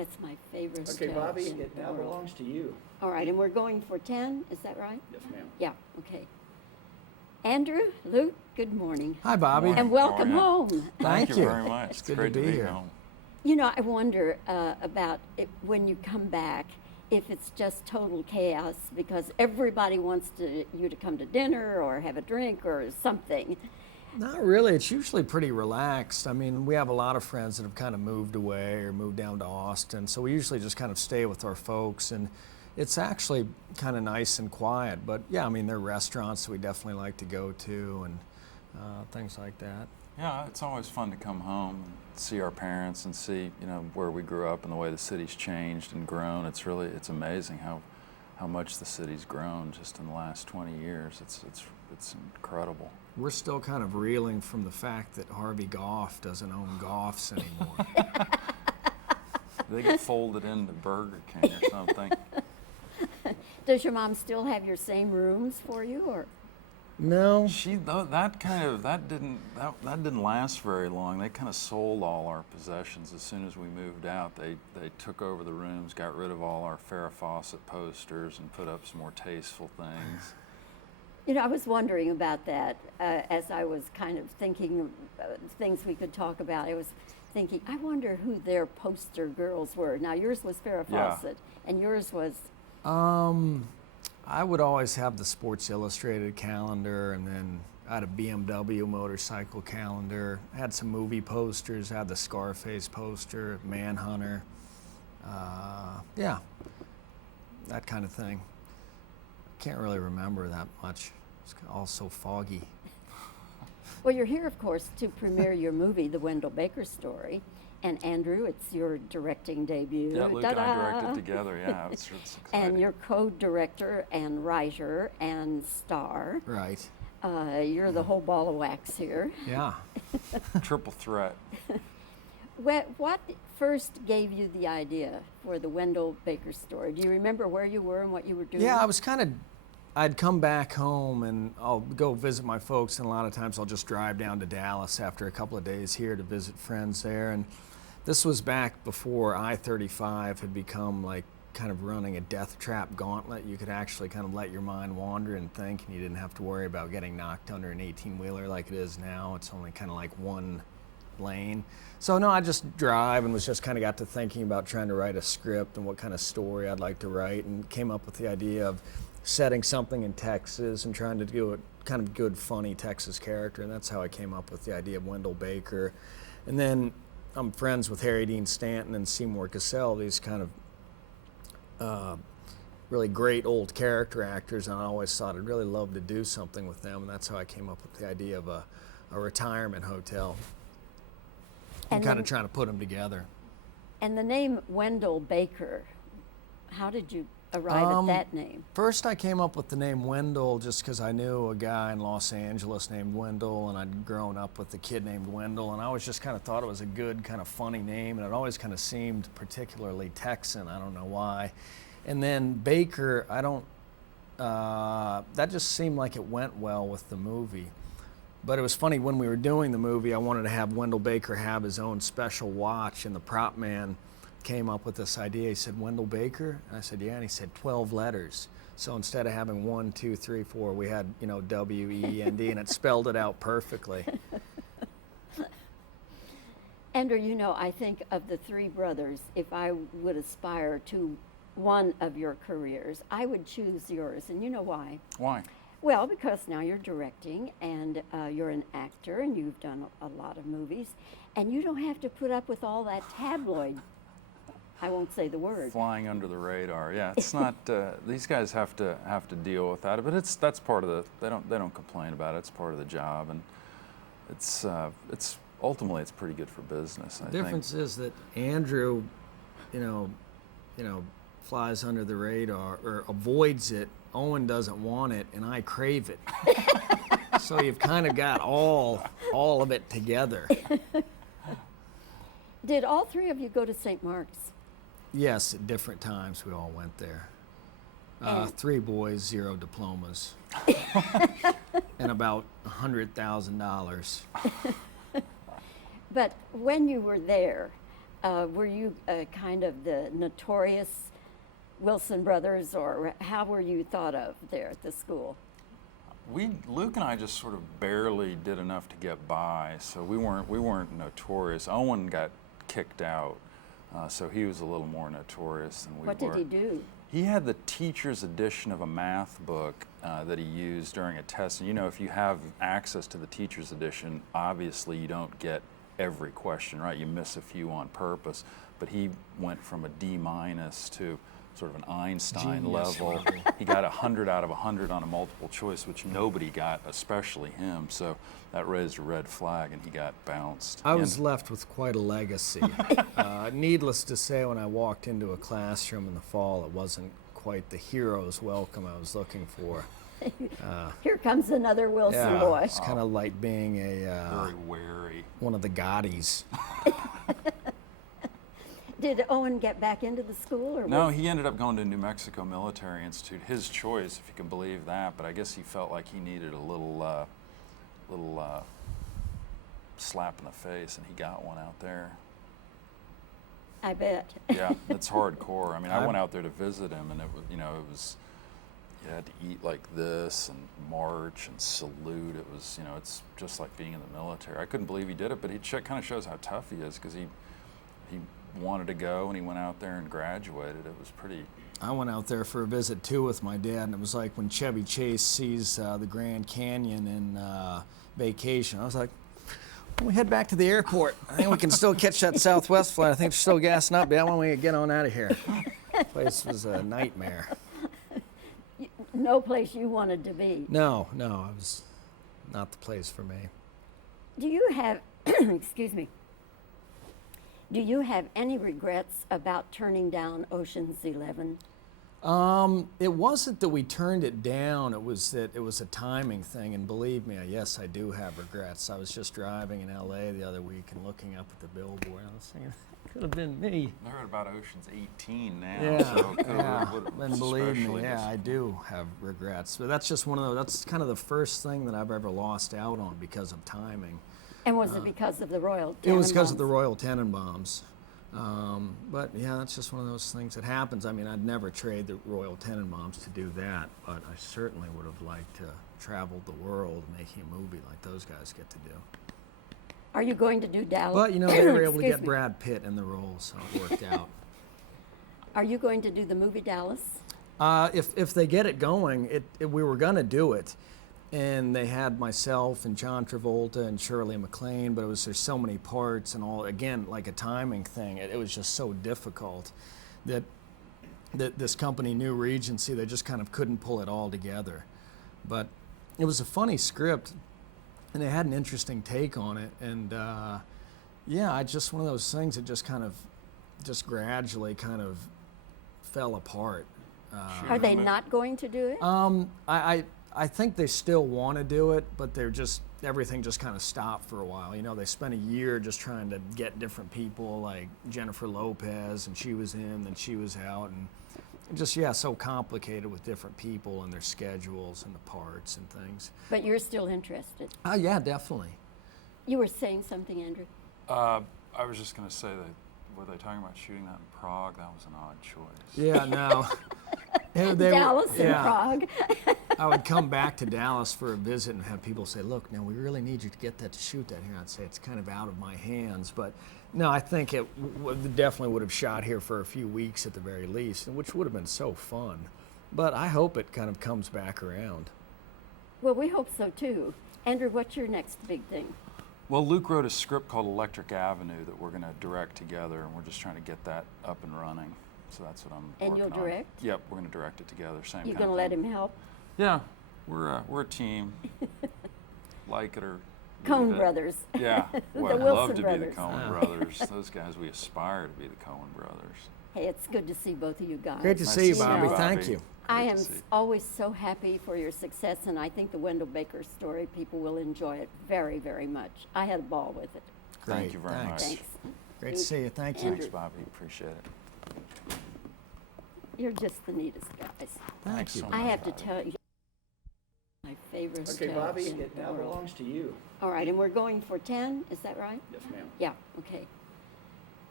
That's my favorite. Okay, Bobbie, in it the now world. belongs to you. All right, and we're going for 10, is that right? Yes, ma'am. Yeah, okay. Andrew, Luke, good morning. Hi, Bobbie. Morning. And welcome How are home. Thank you you. very much. It's It's good great to be here. home. You know, I wonder about it, when you come back, if it's just total chaos because everybody wants you to come to dinner or have a drink or something. Not really. It's usually pretty relaxed. I mean, we have a lot of friends that have kind of moved away or moved down to Austin, so we usually just kind of stay with our folks, and it's actually kind of nice and quiet. But yeah, I mean, there are restaurants that we definitely like to go to and things like that. Yeah, it's always fun to come home and see our parents and see, you know, where we grew up and the way the city's changed and grown. It's amazing how much the city's grown just in the last 20 years. It's incredible. We're still kind of reeling from the fact that Harvey Goff doesn't own Goffs anymore. They get folded into Burger King or something. Does your mom still have your same rooms for you, or? No. That didn't last very long. They kind of sold all our possessions as soon as we moved out. They took over the rooms, got rid of all our Farrah Fawcett posters, and put up some more tasteful things. You know, I was wondering about that as I was kind of thinking things we could talk about. I was thinking, I wonder who their poster girls were. Now, yours was Farrah Yeah. Fawcett, and yours was... I would always have the Sports Illustrated calendar, and then I had a BMW motorcycle calendar. I had some movie posters. I had the Scarface poster, Manhunter. Yeah, that kind of thing. Can't really remember that much. It's all so foggy. Well, you're here, of course, to premiere your movie, The Wendell Baker Story. And Andrew, it's your directing debut. Yeah, Luke and I Ta-da! directed together. Yeah, it's exciting. And you're co-director and writer and star. Right. You're the whole ball of wax here. Yeah. Triple threat. What first gave you the idea for the Wendell Baker Story? Do you remember where you were and what you were doing? Yeah, I'd come back home and I'll go visit my folks, and a lot of times I'll just drive down to Dallas after a couple of days here to visit friends there. And this was back before I-35 had become like kind of running a death trap gauntlet. You could actually kind of let your mind wander and think, and you didn't have to worry about getting knocked under an 18-wheeler like it is now. It's only kind of like one lane. So no, I just drive and was just kind of got to thinking about trying to write a script and what kind of story I'd like to write, and came up with the idea of setting something in Texas and trying to do a kind of good, funny Texas character, and that's how I came up with the idea of Wendell Baker. And then I'm friends with Harry Dean Stanton and Seymour Cassell, these kind of really great old character actors, and I always thought I'd really love to do something with them, and that's how I came up with the idea of a retirement hotel and kind of trying to put them together. And the name Wendell Baker, how did you arrive at that name? First, I came up with the name Wendell just because I knew a guy in Los Angeles named Wendell, and I'd grown up with a kid named Wendell, and I always just kind of thought it was a good, kind of funny name, and it always kind of seemed particularly Texan. I don't know why. And then Baker, that just seemed like it went well with the movie. But it was funny, when we were doing the movie, I wanted to have Wendell Baker have his own special watch, and the prop man came up with this idea. He said, Wendell Baker? And I said, yeah, and he said 12 letters. So instead of having 1, 2, 3, 4, we had, W-E-N-D, and it spelled it out perfectly. Andrew, I think of the three brothers, if I would aspire to one of your careers, I would choose yours, and you know why? Why? Well, because now you're directing, and you're an actor, and you've done a lot of movies, and you don't have to put up with all that tabloid, I won't say the word. Flying under the radar. Yeah, it's not. These guys have to deal with that, but that's part of the. They don't complain about it. It's part of the job, and it's ultimately it's pretty good for business. The difference is that Andrew, flies under the radar or avoids it. Owen doesn't want it, and I crave it. So you've kind of got all of it together. Did all three of you go to St. Mark's? Yes, at different times we all went there. 3 boys, 0 diplomas, and about $100,000. But when you were there, Were you kind of the notorious Wilson brothers, or how were you thought of there at the school? Luke and I just sort of barely did enough to get by, so we weren't notorious. Owen got kicked out, so he was a little more notorious than we were. What did he do? He had the teacher's edition of a math book that he used during a test. And you know, if you have access to the teacher's edition, obviously you don't get every question right. You miss a few on purpose. But he went from a D- to sort of an Einstein level. He got 100 out of 100 on a multiple choice, which nobody got, especially him. So that raised a red flag, and he got bounced. I was left with quite a legacy. Needless to say, when I walked into a classroom in the fall, it wasn't quite the hero's welcome I was looking for. Here comes another Wilson boy. It's kind of like being very wary. one of the Gaudis. Did Owen get back into the school, or No, he ended up going to New Mexico Military Institute. His choice, if you can believe that. But I guess he felt like he needed a little slap in the face, and he got one out there. I bet. Yeah, it's hardcore. I mean, I went out there to visit him, and it was, you had to eat like this and march and salute. It was, it's just like being in the military. I couldn't believe he did it, but it kind of shows how tough he is, because he wanted to go, and he went out there and graduated. It was pretty. I went out there for a visit too with my dad, and it was like when Chevy Chase sees the Grand Canyon in Vacation. I was like, when we head back to the airport, I think we can still catch that Southwest flight. I think they're still gassing up. Yeah, when we get on out of here. The place was a nightmare. No place you wanted to be. No, it was not the place for me. Do you have, excuse me, do you have any regrets about turning down Ocean's 11? It wasn't that we turned it down. It was that it was a timing thing. And believe me, yes, I do have regrets. I was just driving in L.A. the other week and looking up at the billboard. I was thinking, that could have been me. They're at about Ocean's 18 now. Yeah, So and believe me, I do have regrets. But that's just one of those. That's kind of the first thing that I've ever lost out on because of timing. And was it because of the Royal Tenenbaums? It was because of the Royal Tenenbaums. But yeah, that's just one of those things that happens. I mean, I'd never trade the Royal Tenenbaums to do that, but I certainly would have liked to travel the world making a movie like those guys get to do. Are you going to do Dallas? But they were able to Excuse get me. Brad Pitt in the role, so it worked out. Are you going to do the movie Dallas? If they get it going, we were going to do it. And they had myself and John Travolta and Shirley MacLaine, but there's so many parts and all, again, like a timing thing. It was just so difficult that this company, New Regency, they just kind of couldn't pull it all together. But it was a funny script, and they had an interesting take on it. And just one of those things that just kind of, just gradually kind of fell apart. Are they not going to do it? I think they still want to do it, but everything just kind of stopped for a while. They spent a year just trying to get different people, like Jennifer Lopez, and she was in, then she was out, and just, so complicated with different people and their schedules and the parts and things. But you're still interested. Yeah, definitely. You were saying something, Andrew? I was just going to say that, were they talking about shooting that in Prague? That was an odd choice. Yeah, no. Dallas and Prague. I would come back to Dallas for a visit and have people say, look, now we really need you to get that to shoot that here. I'd say it's kind of out of my hands. But no, I think it definitely would have shot here for a few weeks at the very least, which would have been so fun. But I hope it kind of comes back around. Well, we hope so too. Andrew, what's your next big thing? Well, Luke wrote a script called Electric Avenue that we're going to direct together, and we're just trying to get that up and running. So that's what I'm And working you'll direct? on. Yep, we're going to direct it together. Same You're kind going of to let thing. him help? Yeah, we're a team. Like it or Coen leave it. Brothers. Yeah, The well, I'd Wilson love to be brothers. the Coen brothers. Those guys, we aspire to be the Coen brothers. Hey, it's good to see both of you guys. Great to Nice see you, to see Bobbie. you, Thank Bobbie. you. I Great am to see. always so happy for your success, and I think the Wendell Baker story, people will enjoy it very, very much. I had a ball with it. Thank Great, you very thanks. much. Thanks. Great to see you. Thank you. Andrew. Thanks, Bobbie. Appreciate it. You're just the neatest guys. Thank Thanks you. so I much, have to Bobbie. tell you, my favorite Okay, hotel Bobbie, in it the now world. belongs to you. All right, and we're going for 10, is that right? Yes, ma'am. Yeah, okay.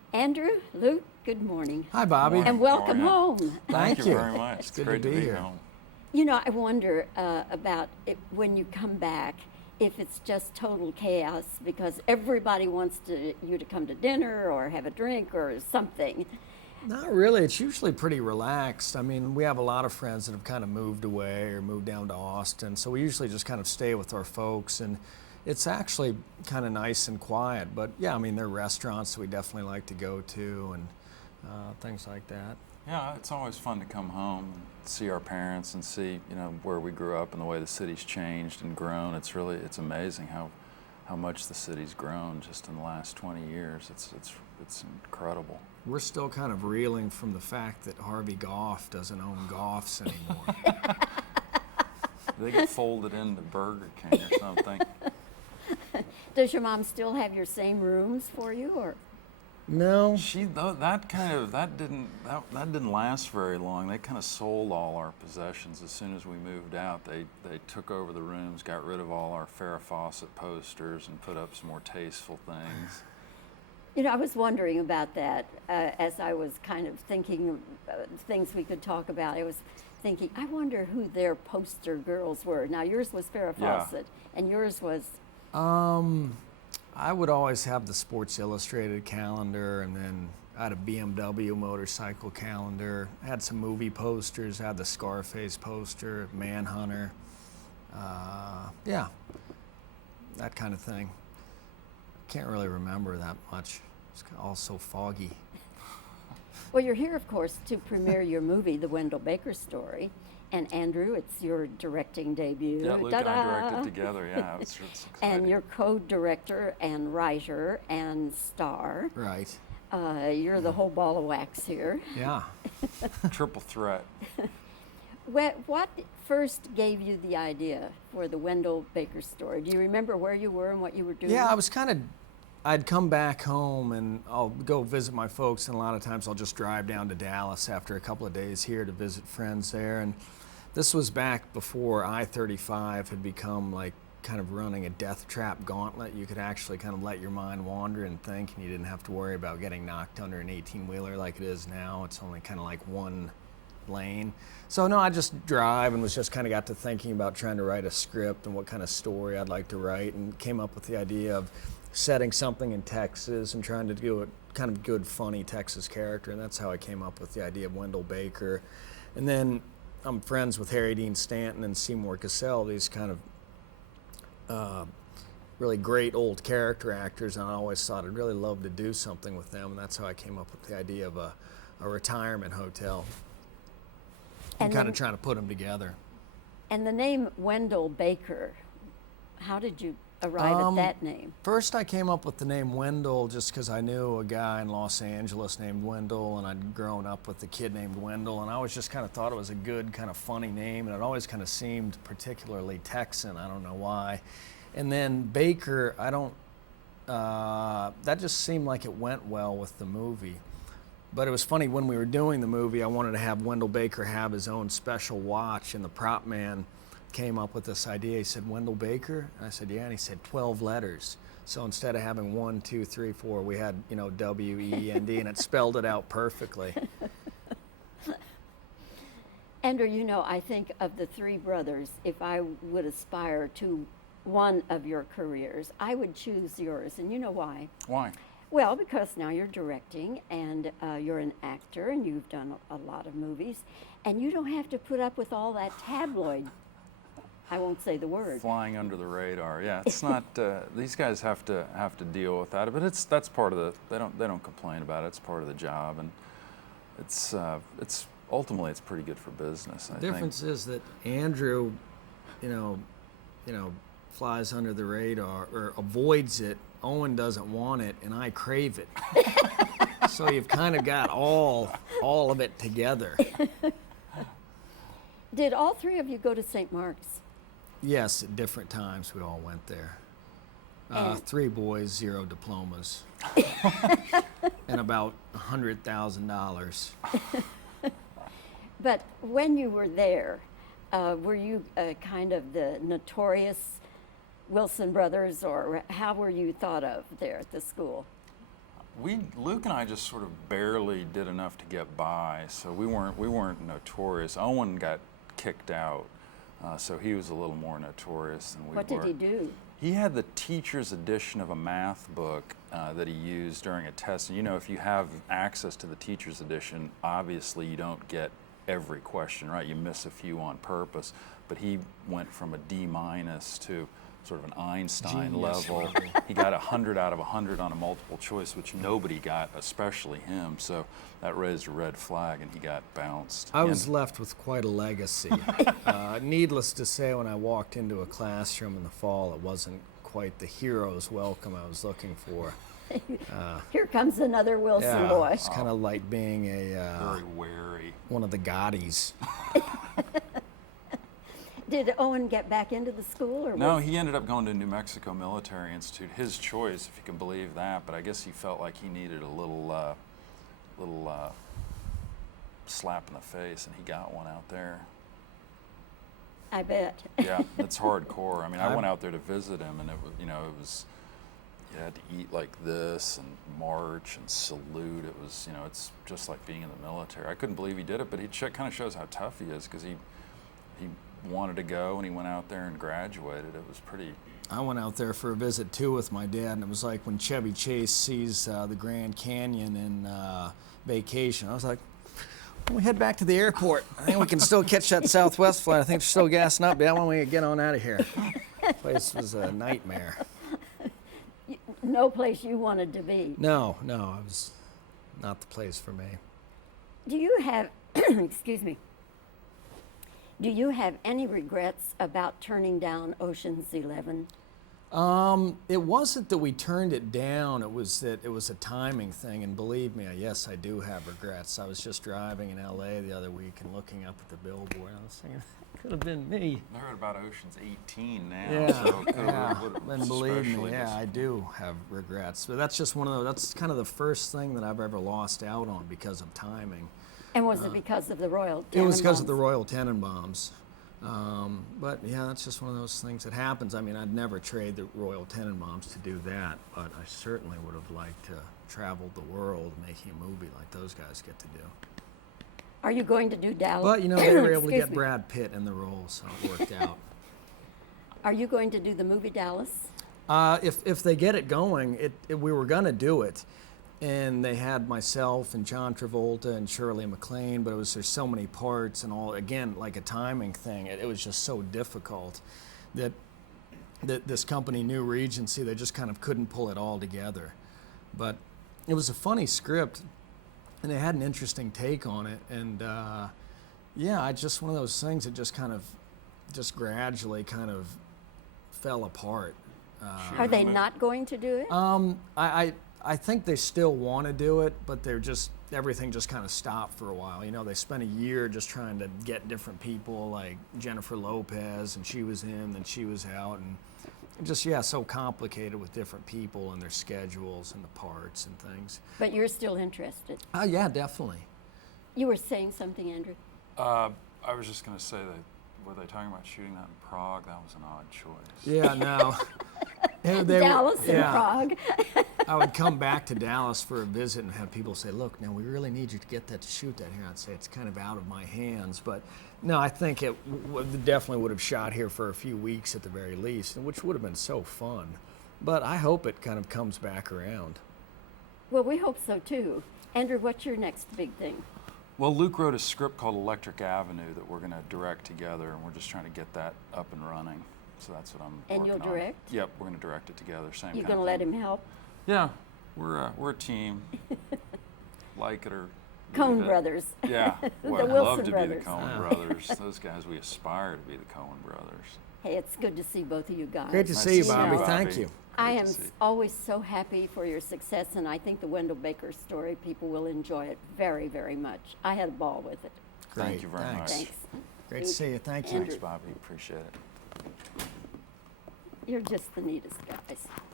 Andrew, Luke, good morning. Hi, Bobbie. Morning. And welcome Morning. home. Thank you you. very much. It's It's good great to be here. home. You know, I wonder about when you come back, if it's just total chaos because everybody wants you to come to dinner or have a drink or something. Not really. It's usually pretty relaxed. I mean, we have a lot of friends that have kind of moved away or moved down to Austin, so we usually just kind of stay with our folks, and it's actually kind of nice and quiet. But yeah, I mean, there are restaurants that we definitely like to go to and things like that. Yeah, it's always fun to come home and see our parents and see, where we grew up and the way the city's changed and grown. It's amazing how much the city's grown just in the last 20 years. It's incredible. We're still kind of reeling from the fact that Harvey Goff doesn't own Goffs anymore. They get folded into Burger King or something. Does your mom still have your same rooms for you, or? No. That didn't last very long. They kind of sold all our possessions as soon as we moved out. They took over the rooms, got rid of all our Farrah Fawcett posters, and put up some more tasteful things. You know, I was wondering about that as I was kind of thinking things we could talk about. I was thinking, I wonder who their poster girls were. Now, yours was Farrah Yeah. Fawcett, and yours was. I would always have the Sports Illustrated calendar, and then I had a BMW motorcycle calendar. I had some movie posters. I had the Scarface poster, Manhunter. Yeah, that kind of thing. Can't really remember that much. It's all so foggy. Well, you're here, of course, to premiere your movie, The Wendell Baker Story. And Andrew, it's your directing debut. Yeah, Luke and I Ta-da! directed together. Yeah, it's exciting. And you're co-director and writer and star. Right. You're the whole ball of wax here. Yeah. Triple threat. What first gave you the idea for the Wendell Baker Story? Do you remember where you were and what you were doing? Yeah, I'd come back home and I'll go visit my folks, and a lot of times I'll just drive down to Dallas after a couple of days here to visit friends there. And this was back before I-35 had become like kind of running a death trap gauntlet. You could actually kind of let your mind wander and think, and you didn't have to worry about getting knocked under an 18-wheeler like it is now. It's only kind of like one lane. So no, I just drive and was just kind of got to thinking about trying to write a script and what kind of story I'd like to write, and came up with the idea of setting something in Texas and trying to do a kind of good, funny Texas character, and that's how I came up with the idea of Wendell Baker. And then I'm friends with Harry Dean Stanton and Seymour Cassell, these kind of really great old character actors, and I always thought I'd really love to do something with them, and that's how I came up with the idea of a retirement hotel and kind of trying to put them together. And the name Wendell Baker, how did you arrive at that name? First, I came up with the name Wendell just because I knew a guy in Los Angeles named Wendell, and I'd grown up with a kid named Wendell, and I always just kind of thought it was a good, kind of funny name, and it always kind of seemed particularly Texan. I don't know why. And then Baker, that just seemed like it went well with the movie. But it was funny, when we were doing the movie, I wanted to have Wendell Baker have his own special watch, and the prop man came up with this idea. He said, Wendell Baker? And I said, yeah, and he said 12 letters. So instead of having 1, 2, 3, 4, we had, W-E-N-D, and it spelled it out perfectly. Andrew, I think of the three brothers, if I would aspire to one of your careers, I would choose yours, and you know why? Why? Well, because now you're directing, and you're an actor, and you've done a lot of movies, and you don't have to put up with all that tabloid. I won't say the word. Flying under the radar. Yeah, it's not. These guys have to deal with that, but that's part of the. They don't complain about it. It's part of the job, and it's ultimately it's pretty good for business. The difference is that Andrew, flies under the radar or avoids it. Owen doesn't want it, and I crave it. So you've kind of got all of it together. Did all three of you go to St. Mark's? Yes, at different times we all went there. 3 boys, 0 diplomas, and about $100,000. But when you were there, were you kind of the notorious Wilson brothers, or how were you thought of there at the school? Luke and I just sort of barely did enough to get by, so we weren't notorious. Owen got kicked out, so he was a little more notorious than we were. What did he do? He had the teacher's edition of a math book that he used during a test. And you know, if you have access to the teacher's edition, obviously you don't get every question right. You miss a few on purpose. But he went from a D- to sort of an Einstein level. He got 100 out of 100 on a multiple choice, which nobody got, especially him. So that raised a red flag, and he got bounced. I was left with quite a legacy. Needless to say, when I walked into a classroom in the fall, it wasn't quite the hero's welcome I was looking for. Here comes another Wilson boy. It's kind of like being very wary. one of the Gaudis. Did Owen get back into the school? Or No, he ended up going to New Mexico Military Institute. His choice, if you can believe that. But I guess he felt like he needed a little slap in the face, and he got one out there. I bet. Yeah, it's hardcore. I mean, I went out there to visit him, and it was, you had to eat like this and march and salute. It was, it's just like being in the military. I couldn't believe he did it, but it kind of shows how tough he is, because he wanted to go, and he went out there and graduated. It was pretty. I went out there for a visit too with my dad, and it was like when Chevy Chase sees the Grand Canyon in Vacation. I was like, when we head back to the airport, I think we can still catch that Southwest flight. I think they're still gassing up. Dad, why don't we get on out of here? The place was a nightmare. No place you wanted to be. No, it was not the place for me. Do you have, excuse me, do you have any regrets about turning down Ocean's 11? It wasn't that we turned it down. It was that it was a timing thing. And believe me, yes, I do have regrets. I was just driving in L.A. the other week and looking up at the billboard. I was thinking, that could have been me. They're at about Ocean's 18 now. Yeah, So and believe me, I do have regrets. But that's just one of those. That's kind of the first thing that I've ever lost out on because of timing. And was it because of the Royal Tenenbaums? It was because of the Royal Tenenbaums. But yeah, that's just one of those things that happens. I mean, I'd never trade the Royal Tenenbaums to do that, but I certainly would have liked to travel the world making a movie like those guys get to do. Are you going to do Dallas? But they were able to Excuse get me. Brad Pitt in the role, so it worked out. Are you going to do the movie Dallas? If they get it going, we were gonna do it. And they had myself and John Travolta and Shirley MacLaine, but there's so many parts and all, again, like a timing thing. It was just so difficult that this company, New Regency, they just kind of couldn't pull it all together. But it was a funny script, and they had an interesting take on it. And it's just one of those things that just kind of, just gradually kind of fell apart. Are they not going to do it? I think they still want to do it, but everything just kind of stopped for a while. They spent a year just trying to get different people, like Jennifer Lopez, and she was in, then she was out, and just, so complicated with different people and their schedules and the parts and things. But you're still interested. Yeah, definitely. You were saying something, Andrew? I was just going to say that, were they talking about shooting that in Prague? That was an odd choice. Yeah, no. Dallas and Prague. I would come back to Dallas for a visit and have people say, look, now we really need you to get that to shoot that here. I'd say it's kind of out of my hands. But no, I think it definitely would have shot here for a few weeks at the very least, which would have been so fun. But I hope it kind of comes back around. Well, we hope so too. Andrew, what's your next big thing? Well, Luke wrote a script called Electric Avenue that we're going to direct together, and we're just trying to get that up and running. So that's what I'm And working you'll direct? on. Yep, we're going to direct it together. Same You're kind going of to let thing. him help? Yeah, we're a team. Like it or Coen leave it. Brothers. Yeah, The well, I'd Wilson love to be brothers. the Coen brothers. Those guys, we aspire to be the Coen brothers. Hey, it's good to see both of you guys. Great to Nice see you, to see Bobbie. you, Thank Bobbie. you. I Great am to see. always so happy for your success, and I think the Wendell Baker story, people will enjoy it very, very much. I had a ball with it. Thank you very Thanks. much. Thanks. Great to see you. Thank you. Andrew. Thanks, Bobbie. Appreciate it. You're just the neatest guys.